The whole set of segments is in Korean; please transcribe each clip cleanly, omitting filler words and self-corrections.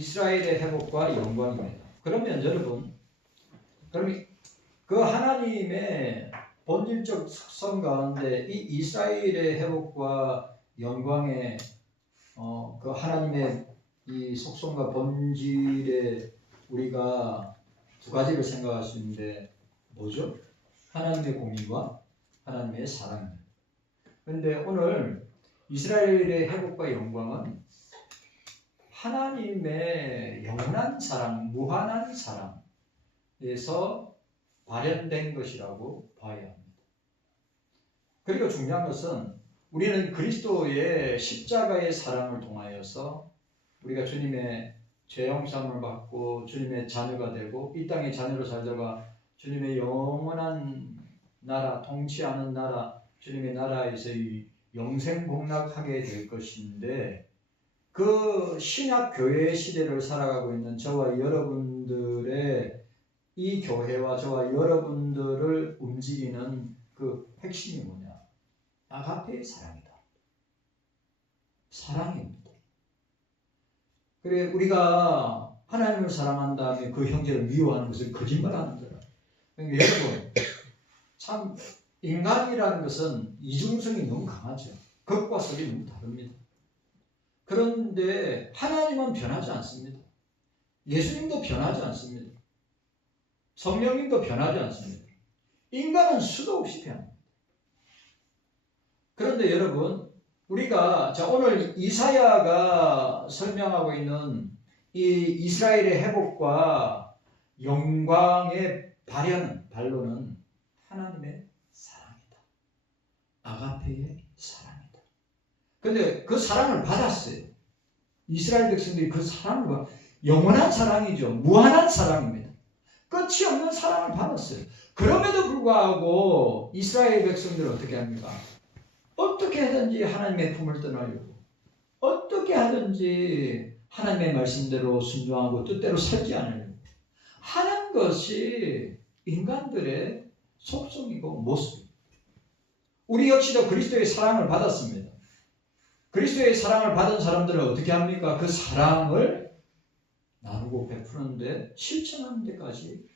이스라엘의 회복과 영광입니다. 그러면 여러분, 그럼 그 하나님의 본질적 특성 가운데 이 이스라엘의 회복과 영광의 그 하나님의 이 속성과 본질에 우리가 두 가지를 생각할 수 있는데 뭐죠? 하나님의 공의와 하나님의 사랑입니다. 그런데 오늘 이스라엘의 회복과 영광은 하나님의 영원한 사랑, 무한한 사랑에서 발현된 것이라고 봐야 합니다. 그리고 중요한 것은 우리는 그리스도의 십자가의 사랑을 통하여서 우리가 주님의 죄 용서함을 받고 주님의 자녀가 되고 이 땅의 자녀로 살다가 주님의 영원한 나라, 통치하는 나라, 주님의 나라에서 영생 복락하게 될 것인데 그 신약 교회 시대를 살아가고 있는 저와 여러분들의 이 교회와 저와 여러분들을 움직이는 그 핵심이 뭐냐? 아가페의 사랑이다. 사랑입니다. 그래 우리가 하나님을 사랑한 다음에 그 형제를 미워하는 것을 거짓말하는 거라. 그러니까 여러분 참 인간이라는 것은 이중성이 너무 강하죠. 겉과 속이 너무 다릅니다. 그런데 하나님은 변하지 않습니다. 예수님도 변하지 않습니다. 성령님도 변하지 않습니다. 인간은 수도 없이 변합니다. 그런데 여러분 우리가 오늘 이사야가 설명하고 있는 이 이스라엘의 회복과 영광의 반론은 하나님의 사랑이다. 아가페의 사랑이다. 그런데 그 사랑을 받았어요. 이스라엘 백성들이 그 사랑을 영원한 사랑이죠. 무한한 사랑입니다. 끝이 없는 사랑을 받았어요. 그럼에도 불구하고 이스라엘 백성들은 어떻게 합니까? 어떻게 하든지 하나님의 품을 떠나려고 어떻게 하든지 하나님의 말씀대로 순종하고 뜻대로 살지 않으려고 하는 것이 인간들의 속성이고 모습입니다. 우리 역시도 그리스도의 사랑을 받았습니다. 그리스도의 사랑을 받은 사람들은 어떻게 합니까? 그 사랑을 나누고 베푸는데 실천하는 데까지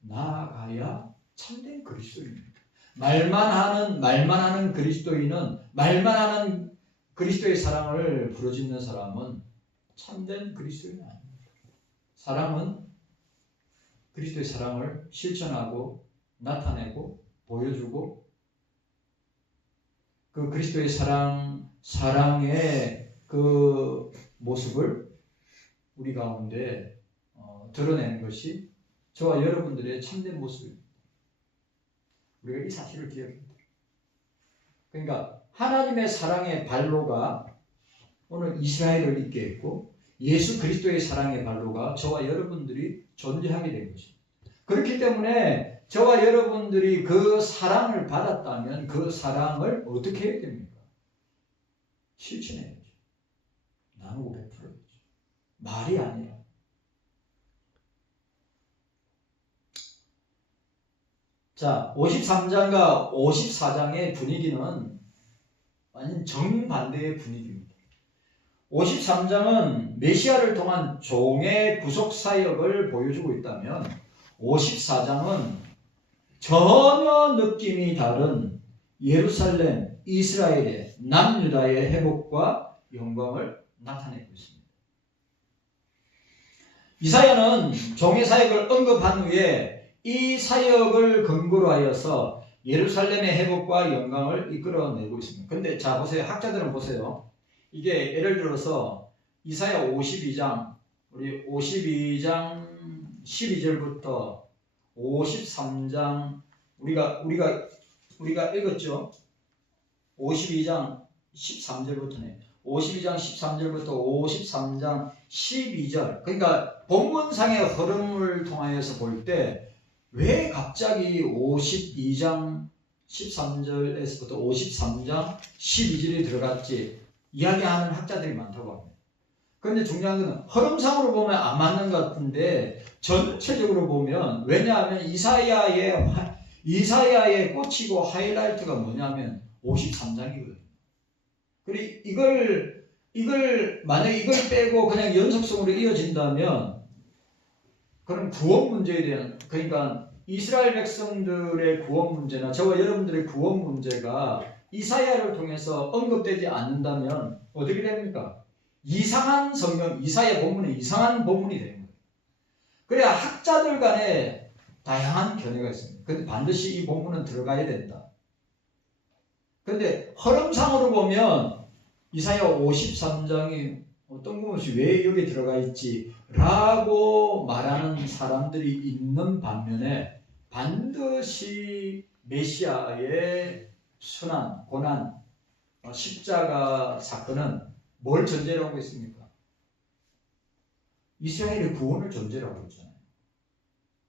나아가야 참된 그리스도입니다. 말만 하는 그리스도인은 말만 하는 그리스도의 사랑을 부르짖는 사람은 참된 그리스도인이 아닙니다. 사랑은 그리스도의 사랑을 실천하고 나타내고 보여주고 그 그리스도의 사랑의 그 모습을 우리 가운데 드러내는 것이 저와 여러분들의 참된 모습입니다. 우리가 이 사실을 기억해야 돼요. 그러니까 하나님의 사랑의 발로가 오늘 이스라엘을 있게 했고 예수 그리스도의 사랑의 발로가 저와 여러분들이 존재하게 된 것입니다. 그렇기 때문에 저와 여러분들이 그 사랑을 받았다면 그 사랑을 어떻게 해야 됩니까? 실천해야죠. 나누고 베풀어야죠. 말이 아니라. 자, 53장과 54장의 분위기는 완전 정반대의 분위기입니다. 53장은 메시아를 통한 종의 구속 사역을 보여주고 있다면 54장은 전혀 느낌이 다른 예루살렘, 이스라엘의 남유다의 회복과 영광을 나타내고 있습니다. 이사야는 종의 사역을 언급한 후에 이 사역을 근거로 하여서 예루살렘의 회복과 영광을 이끌어내고 있습니다. 근데 자 보세요. 학자들은 보세요. 이게 예를 들어서 이사야 52장 우리 52장 12절부터 53장 우리가 읽었죠. 52장 13절부터네. 52장 13절부터 53장 12절. 그러니까 본문상의 흐름을 통하여서 볼 때 왜 갑자기 52장 13절에서부터 53장 12절이 들어갔지 이야기하는 학자들이 많다고 합니다. 그런데 중요한 것은 흐름상으로 보면 안 맞는 것 같은데 전체적으로 보면 왜냐하면 이사야의 꽂히고 하이라이트가 뭐냐면 53장이거든요. 그리고 이걸 만약에 이걸 빼고 그냥 연속성으로 이어진다면, 그럼 구원 문제에 대한, 그러니까 이스라엘 백성들의 구원 문제나 저와 여러분들의 구원 문제가 이사야를 통해서 언급되지 않는다면 어떻게 됩니까? 이상한 성경, 이사야 본문이 이상한 본문이 되는 거예요. 그래야 학자들 간에 다양한 견해가 있습니다. 근데 반드시 이 본문은 들어가야 된다. 근데 흐름상으로 보면 이사야 53장이 어떤 것이 왜 여기 들어가 있지? 라고 말하는 사람들이 있는 반면에 반드시 메시아의 순환, 고난, 십자가 사건은 뭘 전제로 하고 있습니까? 이스라엘의 구원을 전제로 하고 있잖아요.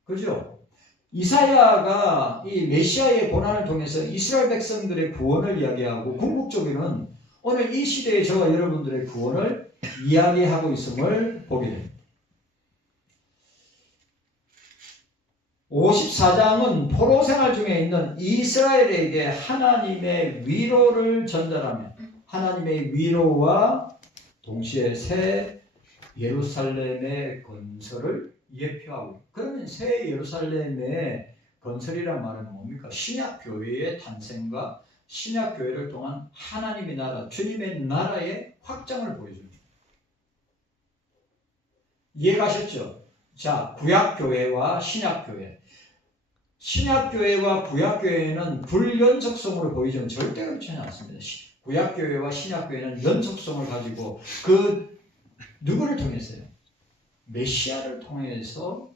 그죠? 이사야가 이 메시아의 고난을 통해서 이스라엘 백성들의 구원을 이야기하고 궁극적으로는 오늘 이 시대의 저와 여러분들의 구원을 이야기하고 있음을 보게 됩니다. 54장은 포로 생활 중에 있는 이스라엘에게 하나님의 위로를 전달하며 하나님의 위로와 동시에 새 예루살렘의 건설을 예표하고, 그러면 새 예루살렘의 건설이란 말은 뭡니까? 신약교회의 탄생과 신약교회를 통한 하나님의 나라, 주님의 나라의 확장을 보여줍니다. 이해가셨죠? 자, 구약교회와 신약교회. 신약교회와 구약교회는 불연속성으로 보이지만 절대 그렇지는 않습니다. 구약교회와 신약교회는 연속성을 가지고 누구를 통해서요? 메시아를 통해서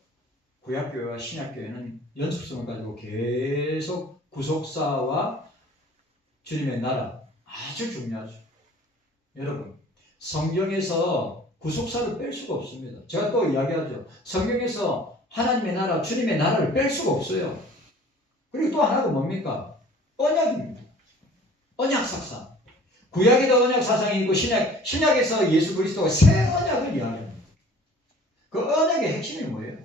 구약교회와 신약교회는 연속성을 가지고 계속 구속사와 주님의 나라, 아주 중요하죠. 여러분, 성경에서 구속사를 뺄 수가 없습니다. 제가 또 이야기하죠. 성경에서 하나님의 나라, 주님의 나라를 뺄 수가 없어요. 그리고 또 하나가 뭡니까? 언약입니다. 언약 사상. 구약에도 언약 사상이 있고 신약에서 예수 그리스도가 새 언약을 이야기합니다. 그 언약의 핵심이 뭐예요?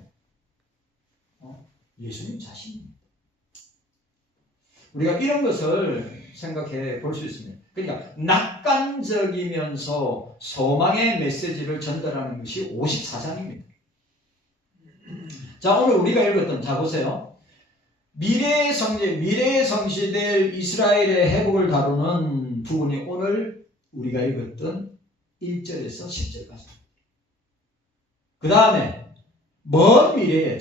예수님 자신입니다. 우리가 이런 것을 생각해 볼 수 있습니다. 그러니까 낙관적이면서 소망의 메시지를 전달하는 것이 54장입니다. 자, 오늘 우리가 읽었던, 자 보세요. 미래에 성취될 이스라엘의 회복을 다루는 부분이 오늘 우리가 읽었던 1절에서 10절까지. 그 다음에 먼 미래에,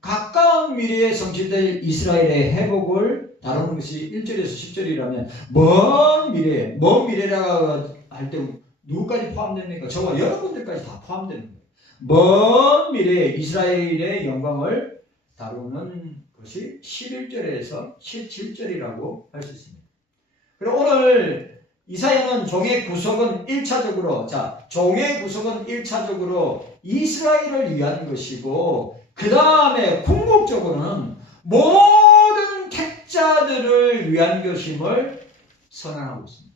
가까운 미래에 성취될 이스라엘의 회복을 다루는 것이 1절에서 10절이라면 먼 미래라고 할 때 누구까지 포함됩니까? 저와 여러분들까지 다 포함되는 거예요. 먼 미래에 이스라엘의 영광을 다루는 것이 11절에서 17절이라고 할 수 있습니다. 그리고 오늘 이사야는 종의 구속은 1차적으로 이스라엘을 위한 것이고, 그 다음에 궁극적으로는 모든 택자들을 위한 것임을 선언하고 있습니다.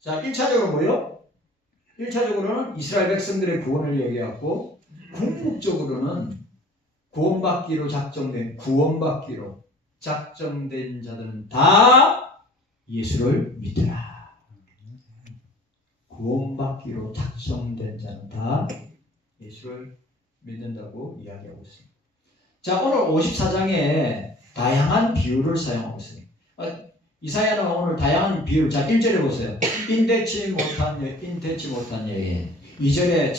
자, 1차적으로 뭐요? 1차적으로는 이스라엘 백성들의 구원을 얘기하고, 궁극적으로는 구원받기로 작정된 자들은 다 예수를 믿더라. 구원받기로 작정된 자는 다 예수를 믿는다고 이야기하고 있습니다. 자, 오늘 54장에 다양한 비유를 사용하고 있습니다. 이사야는 오늘 다양한 비유, 자 1절에 보세요. 인대치 못한 여인. 2절에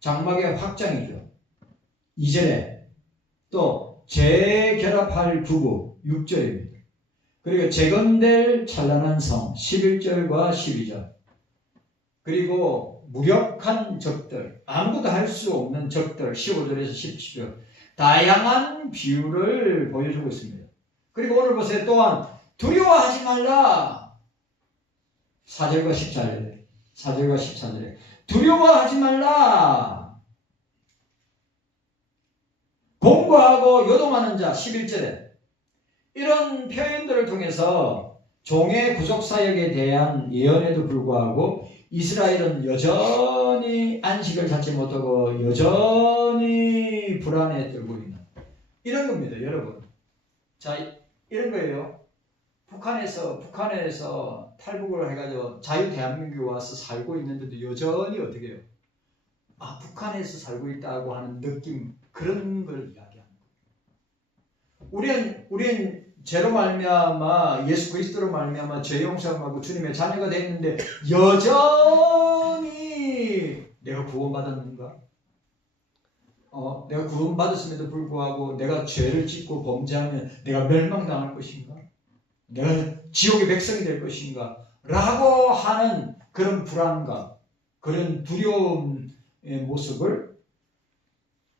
장막의 확장이죠. 2절에 또 재결합할 부부, 6절입니다. 그리고 재건될 찬란한 성, 11절과 12절. 그리고 무력한 적들, 아무것도 할 수 없는 적들, 15절에서 17절. 다양한 비유를 보여주고 있습니다. 그리고 오늘 보세요. 또한 두려워하지 말라. 4절과 14절에 두려워하지 말라. 공부하고 요동하는 자, 11절에 이런 표현들을 통해서 종의 구속사역에 대한 예언에도 불구하고 이스라엘은 여전히 안식을 찾지 못하고 여전히 불안에 떨고 있는, 이런 겁니다, 여러분. 자, 이런 거예요. 북한에서 탈북을 해가지고 자유 대한민국에 와서 살고 있는데도 여전히 어떻게 해요? 아, 북한에서 살고 있다고 하는 느낌, 그런 걸 이야기하는 거예요. 우리는 죄로 말미암아 예수 그리스도로 말미암아 죄 용서하고 주님의 자녀가 됐는데 여전히 내가 구원받았는가? 내가 구원받았음에도 불구하고 내가 죄를 짓고 범죄하면 내가 멸망당할 것인가? 내가 지옥의 백성이 될 것인가? 라고 하는 그런 불안감, 그런 두려움의 모습을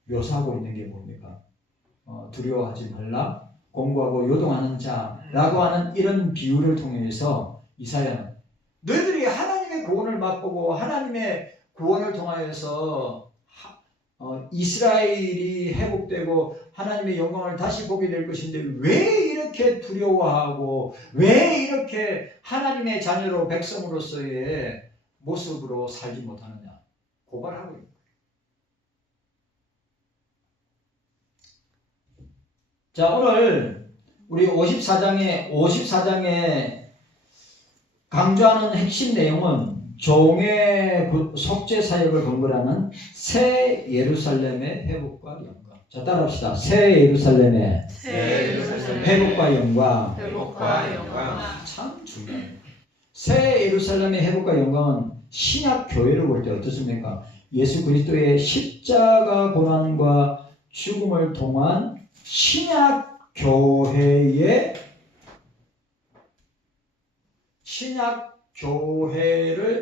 묘사하고 있는 게 뭡니까? 두려워하지 말라, 공부하고 요동하는 자라고 하는 이런 비유를 통해서 이사야는 너희들이 하나님의 구원을 맛보고 하나님의 구원을 통하여서 이스라엘이 회복되고 하나님의 영광을 다시 보게 될 것인데 왜 이렇게 두려워하고 왜 이렇게 하나님의 자녀로 백성으로서의 모습으로 살지 못하느냐 고발하고 있는 거예요. 자, 오늘 우리 54장에 강조하는 핵심 내용은 종의 속죄 사역을 근거로 하는 새 예루살렘의 회복과 영광. 자, 따라합시다. 새 예루살렘의 회복과 영광. 참 중요해요. 새 예루살렘의 회복과 영광은 신약 교회를 볼 때 어떻습니까? 예수 그리스도의 십자가 고난과 죽음을 통한 신약 교회를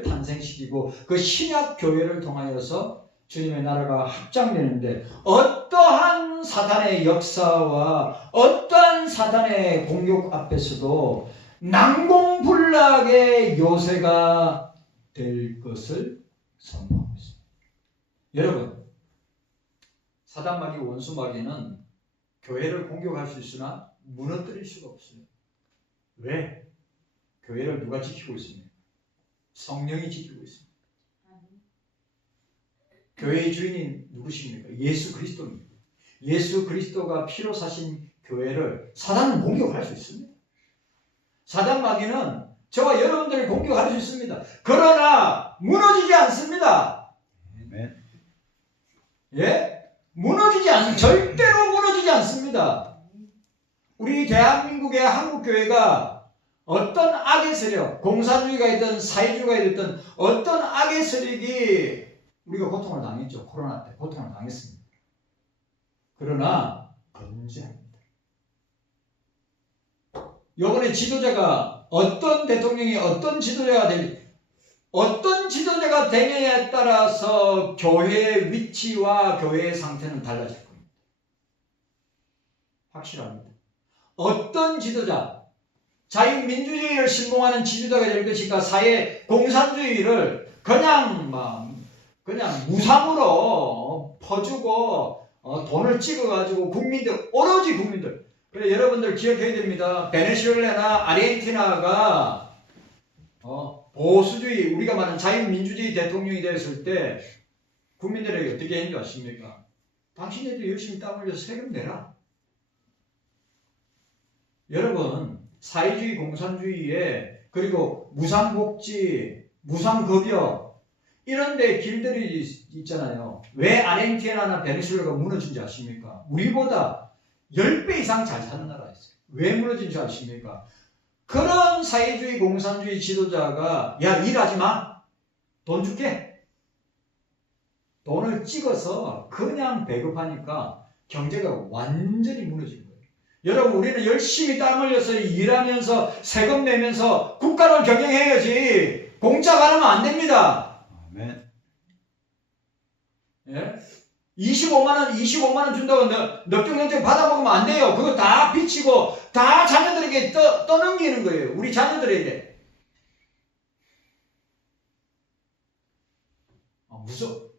탄생시키고 그 신약 교회를 통하여서 주님의 나라가 확장되는데 어떠한 사단의 역사와 어떠한 사단의 공격 앞에서도 난공불락의 요새가 될 것을 선포하고 있습니다. 여러분, 사단마귀 원수마귀는 교회를 공격할 수 있으나 무너뜨릴 수가 없어요. 왜? 교회를 누가 지키고 있습니까? 성령이 지키고 있습니다. 교회의 주인이 누구십니까? 예수 그리스도입니다. 예수 그리스도가 피로 사신 교회를 사단은 공격할 수 있습니다. 사단 마귀는 저와 여러분들을 공격할 수 있습니다. 그러나 무너지지 않습니다. 예? 절대로 무너지지 않습니다. 우리 대한민국의 한국교회가 어떤 악의 세력, 공산주의가 있든 사회주의가 있든 어떤 악의 세력이 우리가 고통을 당했죠. 코로나 때 고통을 당했습니다. 그러나 건재합니다. 이번에 지도자가 어떤 대통령이 어떤 지도자가 되느냐에 따라서 교회의 위치와 교회의 상태는 달라질 겁니다. 확실합니다. 어떤 지도자, 자유민주주의를 신봉하는 지도자가 될 것인가, 사회 공산주의를 그냥 무상으로 퍼주고 돈을 찍어가지고 오로지 국민들. 그래, 여러분들 기억해야 됩니다. 베네수엘라나 아르헨티나가 보수주의, 우리가 말하는 자유민주주의 대통령이 됐을 때 국민들에게 어떻게 했는지 아십니까? 당신네들 열심히 땀 흘려서 세금 내라. 여러분, 사회주의, 공산주의에 그리고 무상복지, 무상급여 이런 데 길들이 있잖아요. 왜 아르헨티나나 베네수엘라가 무너진지 아십니까? 우리보다 10배 이상 잘 사는 나라였어요. 왜 무너진지 아십니까? 그런 사회주의, 공산주의 지도자가 야, 일하지 마. 돈 줄게. 돈을 찍어서 그냥 배급하니까 경제가 완전히 무너진 거예요. 여러분, 우리는 열심히 땀 흘려서 일하면서 세금 내면서 국가를 경영해야지 공짜 가르면 안 됩니다. 아멘. 예? 25만 원 준다고 넉정넉정 받아먹으면 안 돼요. 그거 다 비치고 다 자녀들에게 떠넘기는 거예요. 우리 자녀들에게. 무서워.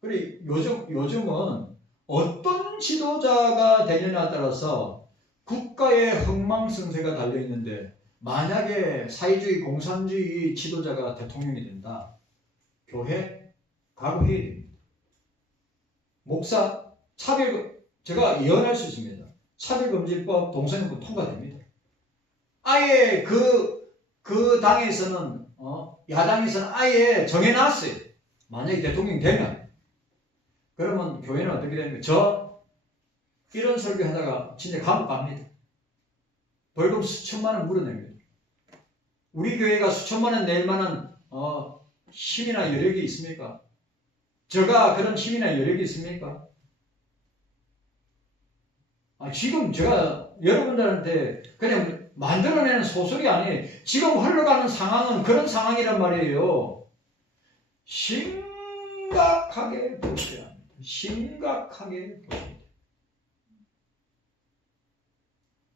그래, 요즘은 어떤 지도자가 되느냐에 따라서 국가의 흥망성쇠가 달려있는데 만약에 사회주의 공산주의 지도자가 대통령이 된다. 교회 각오해야 됩니다. 목사 차별, 제가 예언할 수 있습니다. 차별금지법, 동성애법 통과됩니다. 아예 그 당에서는 야당에서는 아예 정해놨어요. 만약에 대통령이 되면 그러면 교회는 어떻게 됩니까? 이런 설교하다가 진짜 감옥 갑니다. 벌금 수천만 원 물어냅니다. 우리 교회가 수천만 원 낼 만한 힘이나 여력이 있습니까? 제가 그런 힘이나 여력이 있습니까? 지금 제가 여러분들한테 그냥 만들어내는 소설이 아니에요. 지금 흘러가는 상황은 그런 상황이란 말이에요. 심각하게 보셔야 합니다. 심각하게 보셔야 합니다.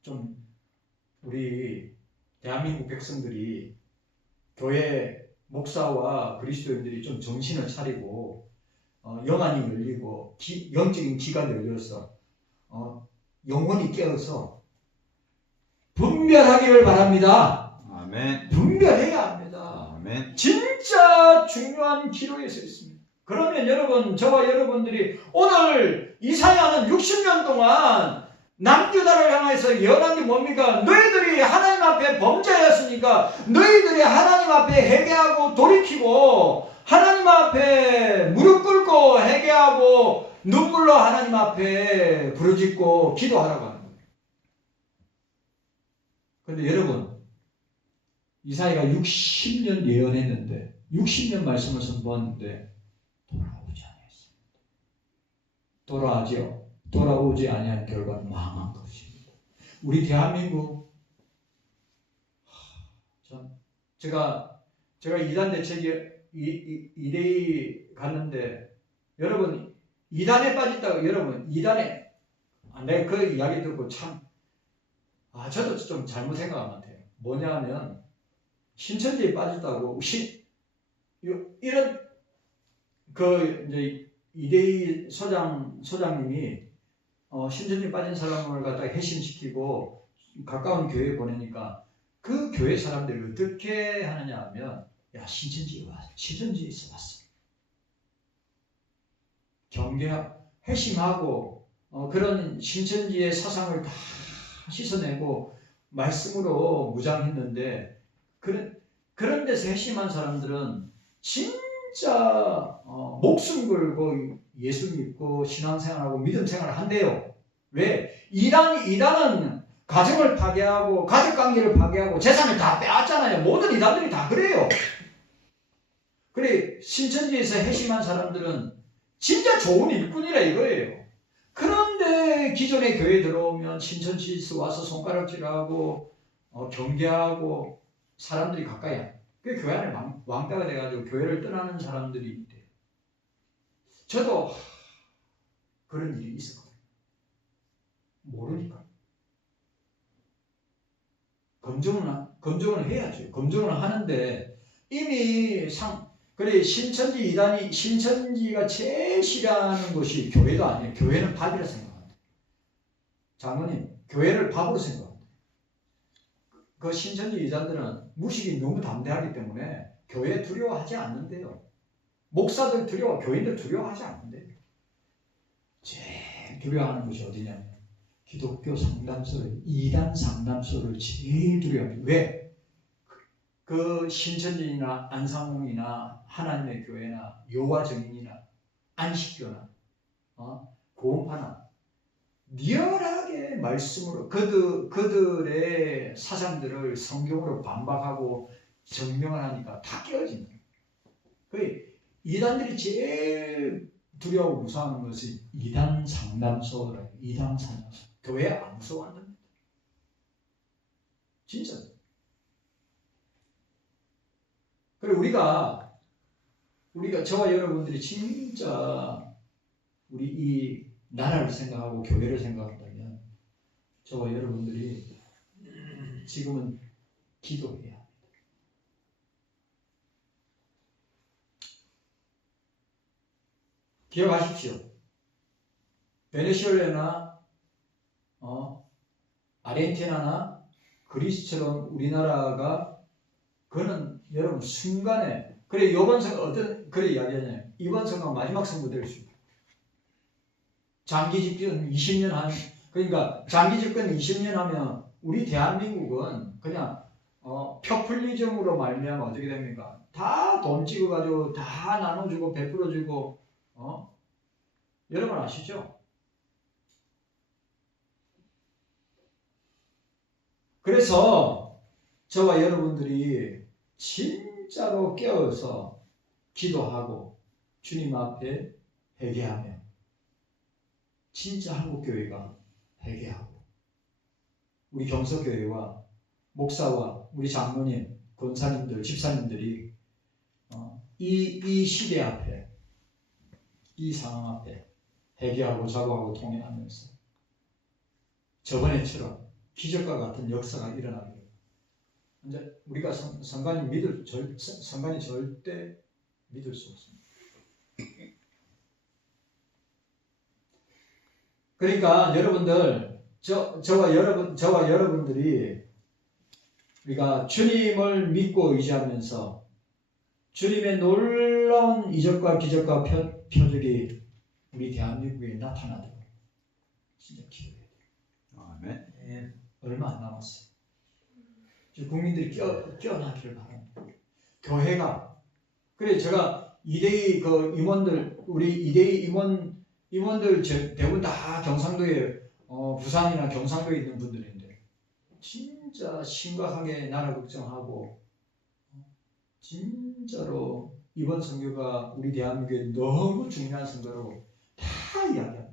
좀 우리 대한민국 백성들이 교회 목사와 그리스도인들이 좀 정신을 차리고 영안이 열리고 영적인 기가 열려서 영혼이 깨어서 분별하기를 바랍니다. 아멘. 분별해야 합니다. 아멘. 진짜 중요한 기로에 서 있습니다. 그러면 여러분, 저와 여러분들이 오늘 이사야는 60년 동안 남유다를 향해서 예언한 게 뭡니까? 너희들이 하나님 앞에 범죄하였으니까 너희들이 하나님 앞에 회개하고 돌이키고 하나님 앞에 무릎 꿇고 회개하고 눈물로 하나님 앞에 부르짖고 기도하라고 하는 거예요. 그런데 여러분, 이사야가 60년 예언했는데 60년 말씀을 선포했는데 돌아오지 않았습니다. 돌아오죠. 돌아오지 아니한 결과는 망한 것입니다. 우리 대한민국 제가 이단 대책이 이대희 갔는데 여러분 이단에 빠졌다고 여러분 이단에 내가 그 이야기 듣고 참 저도 좀 잘못 생각한 것 같아요. 뭐냐면 신천지에 빠졌다고 이런 이제 이대희 소장님이 신천지에 빠진 사람을 갖다가 회심시키고 가까운 교회에 보내니까 그 교회 사람들이 어떻게 하느냐 하면 신천지에서 왔어. 경계하고 회심하고 그런 신천지의 사상을 다 씻어내고 말씀으로 무장했는데 그런 데서 회심한 사람들은 진짜 목숨 걸고 예수 믿고 신앙생활하고 믿음생활을 한대요. 왜? 이단은 가정을 파괴하고 가족관계를 파괴하고 재산을 다 빼앗잖아요. 모든 이단들이 다 그래요. 그래 신천지에서 회심한 사람들은 진짜 좋은 일꾼이라 이거예요. 그런데 기존의 교회에 들어오면 신천지에서 와서 손가락질하고 경계하고 사람들이 가까이 그 교회 안에 왕따가 돼가지고 교회를 떠나는 사람들이 있대요. 저도 그런 일이 있었거든요. 모르니까. 검증은 해야죠. 검증은 하는데 이미 그래 신천지가 제일 싫어하는 것이 교회도 아니에요. 교회는 밥이라 생각합니다. 장모님, 교회를 밥으로 생각합니다. 그 신천지 이단들은 무식이 너무 담대하기 때문에 교회 두려워하지 않는데요. 목사들 교인들 두려워하지 않는데요. 제일 두려워하는 것이 어디냐면 기독교 상담소를, 이단 상담소를 제일 두려워합니다. 왜? 그 신천지나 안상홍이나 하나님의 교회나 여호와증인이나 안식교나 고음파나 리얼하게 말씀으로 그들의 사상들을 성경으로 반박하고 증명을 하니까 다 깨어집니다. 이단들이 제일 두려워하고 무서워하는 것이 이단 상담소라고. 이단 상담소. 교회 안 무서워한답니다. 진짜. 그리고 우리가 저와 여러분들이 진짜 우리 이 나라를 생각하고 교회를 생각한다면 저와 여러분들이 지금은 기도해야 합니다. 기억하십시오. 베네수엘라나 아르헨티나나 그리스처럼 우리나라가 그는 여러분 순간에 그래 이번 선거 그래 이야기하냐 이번 선거가 마지막 선거 될 수 있다. 장기 집권 20년 한 그러니까 장기 집권 20년 하면 우리 대한민국은 그냥 표퓰리즘으로 말미암아 어떻게 됩니까? 다 돈 찍어가지고 다 나눠주고 베풀어주고 여러분 아시죠? 그래서 저와 여러분들이 진짜로 깨어서 기도하고 주님 앞에 회개하며 진짜 한국교회가 회개하고 우리 경서교회와 목사와 우리 장로님, 권사님들, 집사님들이 이 시대 앞에 이 상황 앞에 회개하고 자고하고 통회하면서 저번에처럼 기적과 같은 역사가 일어나기를 이제 우리가 성간이 절대 믿을 수 없습니다. 그러니까 여러분들 저와 여러분들이 우리가 주님을 믿고 의지하면서 주님의 놀라운 이적과 기적과 표적이 우리 대한민국에 나타나도록 진짜 기도해야 돼요. 아멘. 네, 얼마 안 남았어요. 국민들이 깨어나기를 바랍니다. 교회가 그래 제가 이대희 그 임원들 우리 이대희 임원들 대부분 다 경상도에 부산이나 경상도에 있는 분들인데 진짜 심각하게 나라 걱정하고 진짜로 이번 선교가 우리 대한민국에 너무 중요한 선거로 다 이야기합니다.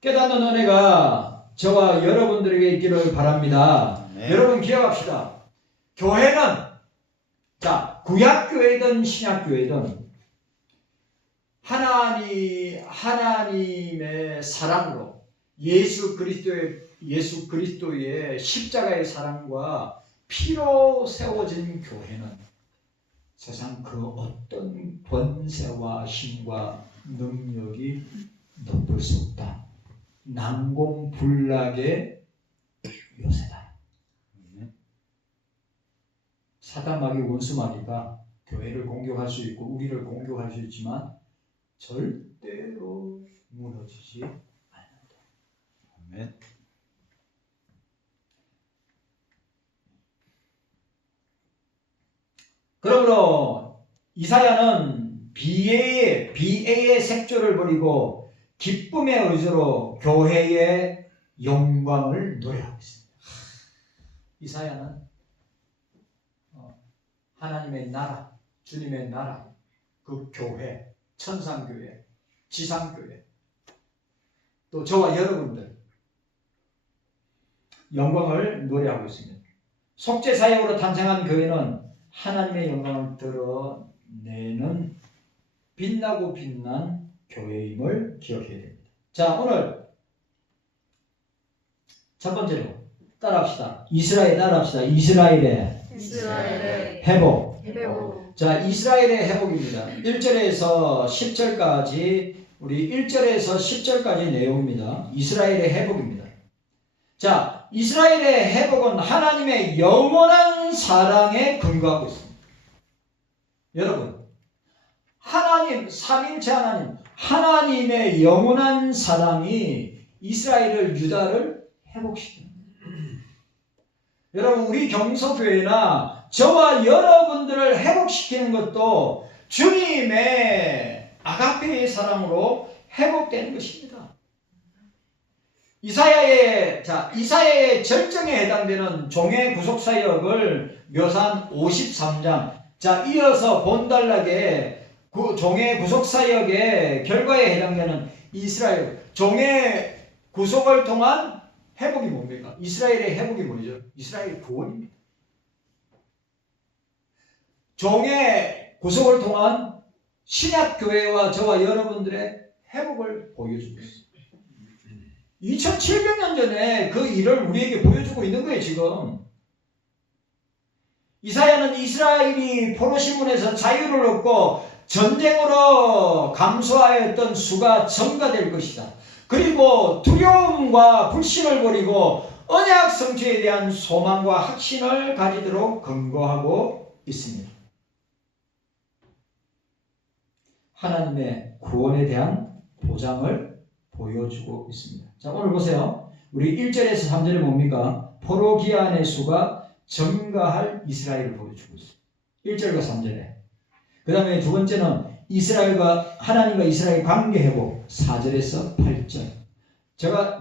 깨닫는 은혜가 저와 여러분들에게 있기를 바랍니다. 네. 여러분 기억합시다. 교회는 구약교회든 신약교회든 하나님의 사랑으로 예수 그리스도의 십자가의 사랑과 피로 세워진 교회는 세상 그 어떤 권세와 힘과 능력이 넘볼 수 없다. 난공불락의 요새다. 사단마귀 원수마귀가 교회를 공격할 수 있고 우리를 공격할 수 있지만 절대로 무너지지 않는다. 아멘. 그러므로 이사야는 비애의 색조를 버리고 기쁨의 의지로 교회의 영광을 노래하고 있습니다. 이사야는 하나님의 나라, 주님의 나라, 그 교회, 천상교회, 지상교회, 또 저와 여러분들 영광을 노래하고 있습니다. 속죄사역으로 탄생한 교회는 하나님의 영광을 드러내는 빛나고 빛난 교회임을 기억해야 됩니다. 자, 오늘 첫 번째로 따라합시다. 이스라엘의 회복. 자, 이스라엘의 회복입니다. 1절에서 10절까지 우리 1절에서 10절까지 내용입니다. 이스라엘의 회복입니다. 자, 이스라엘의 회복은 하나님의 영원한 사랑에 근거하고 있습니다. 여러분, 하나님, 삼일체 하나님의 영원한 사랑이 이스라엘을, 유다를 회복시킵니다. 여러분, 우리 경서교회나 저와 여러분들을 회복시키는 것도 주님의 아가페의 사랑으로 회복되는 것입니다. 이사야의 절정에 해당되는 종의 구속사역을 묘사한 53장. 자, 이어서 본단락에 그 종의 구속사역의 결과에 해당되는 이스라엘, 종의 구속을 통한 회복이 뭡니까? 이스라엘의 회복이 뭐죠? 이스라엘의 구원입니다. 종의 구속을 통한 신약교회와 저와 여러분들의 회복을 보여주고 있습니다. 2700년 전에 그 일을 우리에게 보여주고 있는 거예요, 지금. 이사야는 이스라엘이 포로신문에서 자유를 얻고 전쟁으로 감소하였던 수가 증가될 것이다. 그리고 두려움과 불신을 버리고 언약 성취에 대한 소망과 확신을 가지도록 근거하고 있습니다. 하나님의 구원에 대한 보장을 보여주고 있습니다. 자, 오늘 보세요. 우리 1절에서 3절에 뭡니까? 포로기안의 수가 증가할 이스라엘을 보여주고 있어요. 1절과 3절에. 그 다음에 두 번째는 하나님과 이스라엘 관계 회복 4절에서 8절.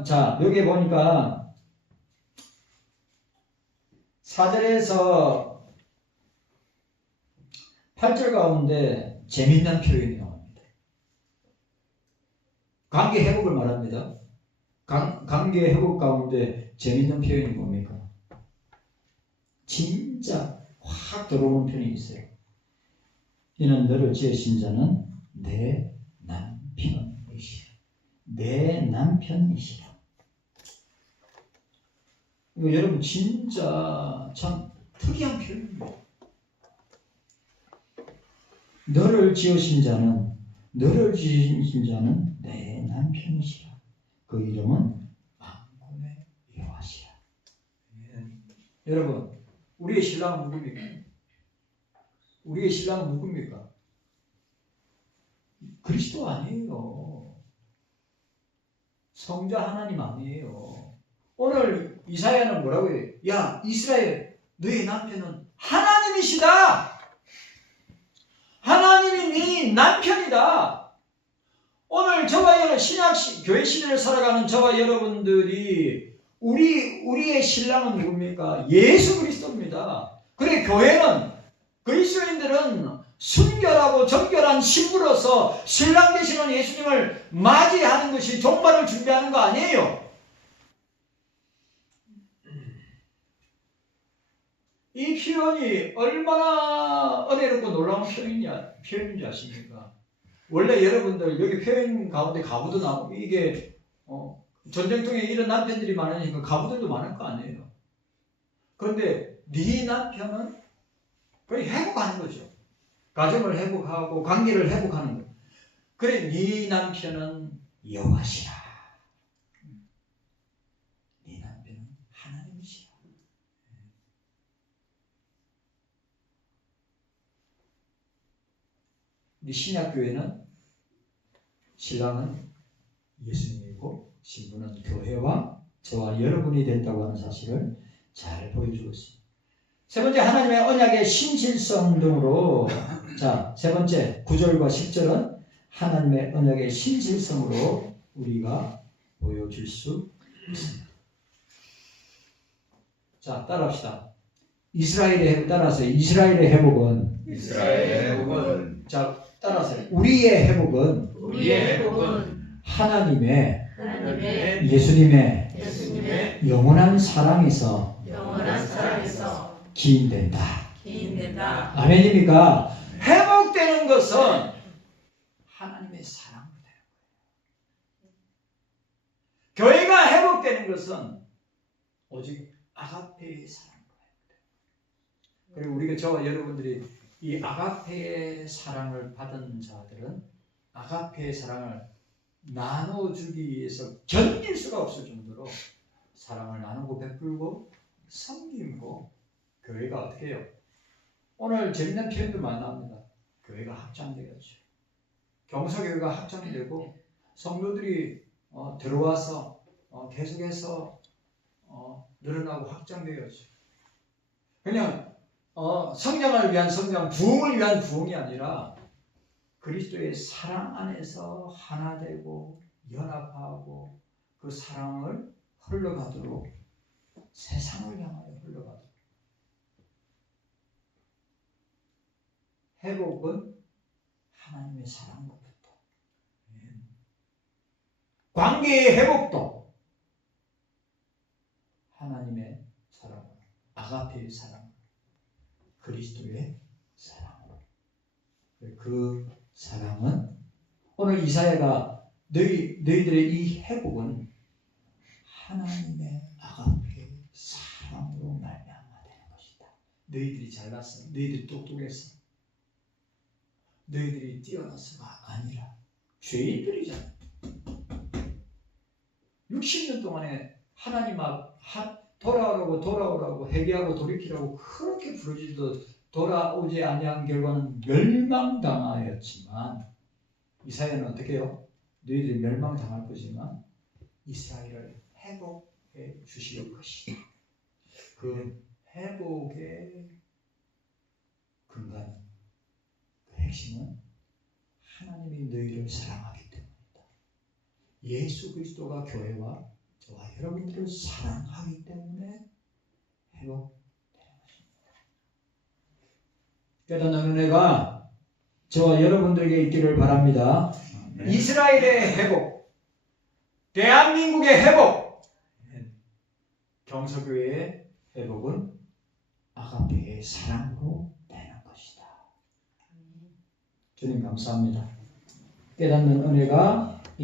자, 여기 보니까 4절에서 8절 가운데 재밌는 표현이 나옵니다. 관계 회복을 말합니다. 관계 회복 가운데 재밌는 표현이 뭡니까? 진짜 확 들어오는 표현이 있어요. 이는 너를 지으신 자는 내 남편이시라. 내 남편이시라. 이거 여러분 진짜 참 특이한 표현입니다. 너를 지으신 자는 내 남편이시라. 그 이름은 만군의 여호와시라. 여러분, 우리의 신랑은 누굽니까? 우리의 신랑은 누굽니까? 그리스도 아니에요. 성자 하나님 아니에요. 오늘 이사야는 뭐라고 해요? 야, 이스라엘, 너의 남편은 하나님이시다. 하나님이 네 남편이다. 오늘 저와 여러분 교회 시대를 살아가는 저와 여러분들이 우리의 신랑은 누굽니까? 예수 그리스도입니다. 그래, 교회는 그리스도인들은 순결하고 정결한 신부로서 신랑 되시는 예수님을 맞이하는 것이 종말을 준비하는 거 아니에요. 이 표현이 얼마나 은혜롭고 놀라운 표현인지 아십니까? 원래 여러분들 여기 표현 가운데 가부도 나오고 이게 전쟁통에 이런 남편들이 많으니까 가부들도 많을 거 아니에요. 그런데 네 남편은 거의 회복하는 거죠. 가정을 회복하고 관계를 회복하는 거예요. 그래, 네 남편은 여호와시라. 네 남편은 하나님이시라. 우리 신약교회는 신랑은 예수님이고 신부는 교회와 저와 여러분이 된다고 하는 사실을 잘 보여주고 있습니다. 세 번째, 하나님의 언약의 신실성 등으로, 자, 세 번째 9절과 10절은 하나님의 언약의 신실성으로 우리가 보여줄 수 있습니다. 자, 따라합시다. 따라서 이스라엘의 회복은 자, 따라서 우리의 회복은 하나님의 예수님의 영원한 사랑에서 기인된다. 아멘입니까? 회복되는 것은 하나님의 사랑으로 되는 거예요. 교회가 회복되는 것은 오직 아가페의 사랑으로 되는 거예요. 그리고 우리가 저와 여러분들이 이 아가페의 사랑을 받은 자들은 아가페의 사랑을 나눠주기 위해서 견딜 수가 없을 정도로 사랑을 나누고 베풀고 섬기고, 교회가 어떻게 해요? 오늘 재밌는 표현도 많이 나옵니다. 교회가 확장되었죠. 경서교회가 확장되고 성도들이 들어와서 계속해서 늘어나고 확장되었죠. 그냥 성장을 위한 성장, 부흥을 위한 부흥이 아니라 그리스도의 사랑 안에서 하나 되고 연합하고 그 사랑을 흘러가도록, 세상을 향하여 흘러가도록. 회복은 하나님의 사랑으로부터, 관계의 회복도 하나님의 사랑으로, 아가페의 사랑, 그리스도의 사랑으로. 그 사랑은 오늘 이사야가 너희들의 이 회복은 하나님의 아가페의 사랑으로 말미암아 되는 것이다. 너희들이 잘났어, 너희들이 똑똑했어, 너희들이 뛰어나서가 아니라 죄인들이잖아. 60년 동안에 하나님 앞 돌아오라고 회개하고 돌이키라고 그렇게 부르짖어도 돌아오지 아니한 결과는 멸망당하였지만, 이사야는 어떻게 해요? 너희들이 멸망당할 거지만 이스라엘을 회복해 주실 것이다. 그 회복의 근간, 그 핵심은 하나님이 너희를 사랑하기 때문이다. 예수 그리스도가 교회와 저와 여러분들을 사랑하기 때문에 회복되는 것입니다. 깨닫는 은혜가 저와 여러분들에게 있기를 바랍니다. 이스라엘의 회복, 대한민국의 회복, 경서교회의 회복은 아가페의 사랑으로 되는 것이다. 주님 감사합니다. 깨닫는 은혜가